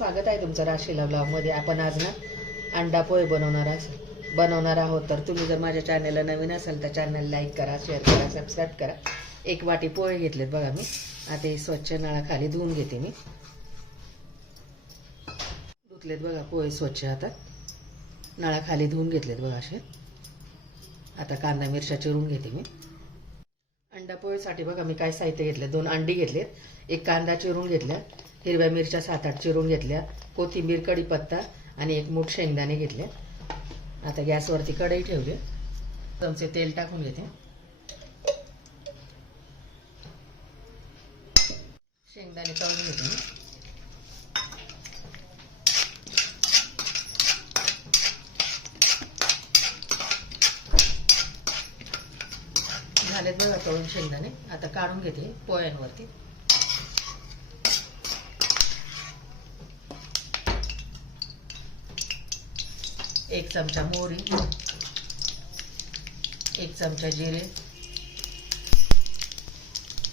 स्वागत आहे तुमचं राशीला ब्लॉगमध्ये आपण आज ना अंडा पोहे बनवणार आस बनवणार आहोत. तर तुम्ही जर माझ्या चॅनलला नवीन असाल तर चॅनल लाईक करा शेअर करा सबस्क्राईब करा. एक वाटी पोहे घेतलेत बघा मी. आता हे स्वच्छ नळाखाली धुवून घेते मी. धुतलेत बघा पोहे स्वच्छ आता. नळाखाली धुवून घेतलेत बघा असे. आता कांदा मिरच्या चिरून घेते मी. अंडा पोहेसाठी बघा मी काय साहित्य घेतले. दोन अंडी घेतलेत. एक कांदा चिरून घेतल्या हिरव्या मिरच्या सात आठ चिरून घेतल्या कोथिंबीर कढीपत्ता आणि एक मूठ शेंगदाणे घेतले. आता गॅसवरती कढई ठेवली. चमचे तेल टाकून घेते. शेंगदाणे तळून घेते. झालेत बघा तळून शेंगदाणे. आता काढून घेते पोळ्यांवरती एक चमचा मोहरी एक चमचा जिरे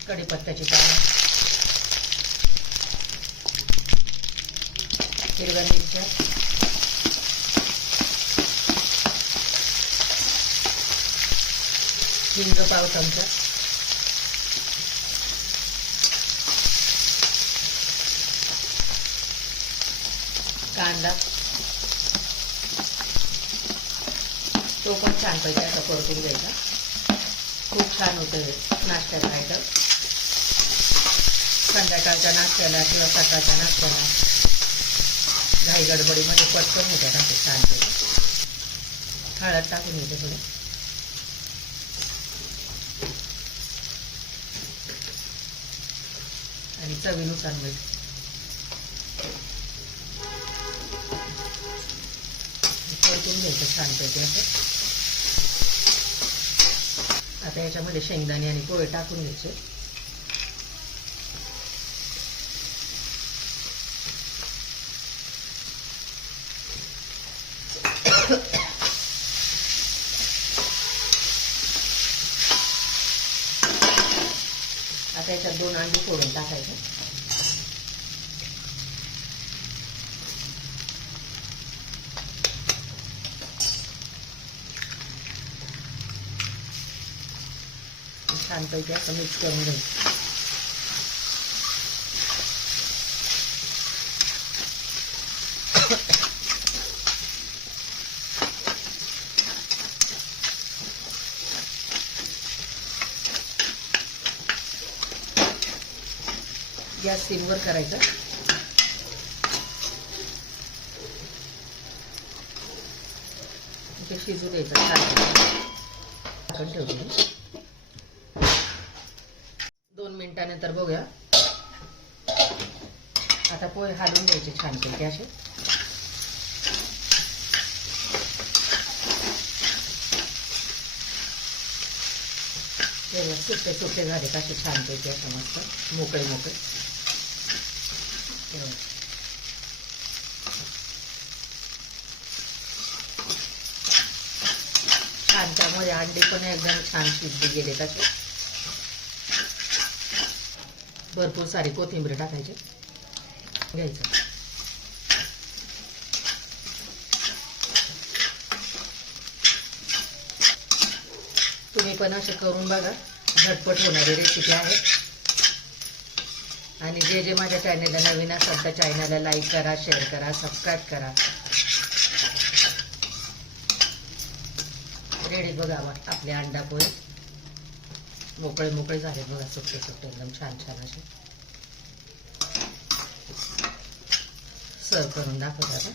कढीपत्त्याची पानं हिरव्या मिरच्या हिंग पाव चमचा कांदा तो पण छानपैकी असा परतून घ्यायचा. खूप छान होतं हे नाश्त्याचा आयटम संध्याकाळच्या नाश्त्याला किंवा सकाळच्या नाश्त्याला घाई गडबडीमध्ये म्हणजे पटकन होत्यात असे छानपैकी हळद टाकून घेते थोडं. आणि चवीनुसार मीठ. परतून घ्यायचं छानपैकी असं. आता याच्यामध्ये शेंगदाणे आणि पोहे टाकून घ्यायचे. आता याच्यात दोन अंडी फोडून टाकायचे. छानपैकी असं मिक्स करून घ्यायचं. गॅस सिमवर करायचा. शिजू द्यायचं. छान. ठेवतो मिनिटानंतर बघूया. आता पोहे हालून घ्यायचे छानपैकी असे. तेव्हा सुट्टे सुट्टे झाले असे छानपैकी असं मस्त. मोकळे मोकळे. छान त्यामध्ये अंडी पण एकदम छान शिजले गेले तसे भरपूर सारी कोथिंबीर टाकायची. घ्यायचं. तुम्ही पण असे करून बघा. झटपट होणारी रेसिपी आहे. आणि जे जे माझ्या चॅनेलला नवीन असाल तर चॅनलला लाईक करा शेअर करा सबस्क्राईब करा. रेडी बघा आपले अंडा पोहे मोकळे मोकळे झाले बघा सुट्टे सुट्टे एकदम छान छान असे. सर्व करून दाखवते आता.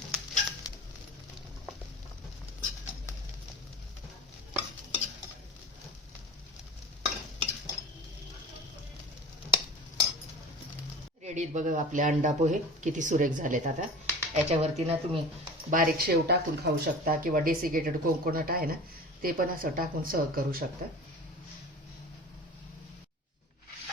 रेडीत बघा आपले अंडा पोहे किती सुरेख झालेत आता. याच्यावरती ना तुम्ही बारीक शेव टाकून खाऊ शकता किंवा डेसिकेटेड कोकोनट आहे ना ते पण असं टाकून सर्व करू शकता.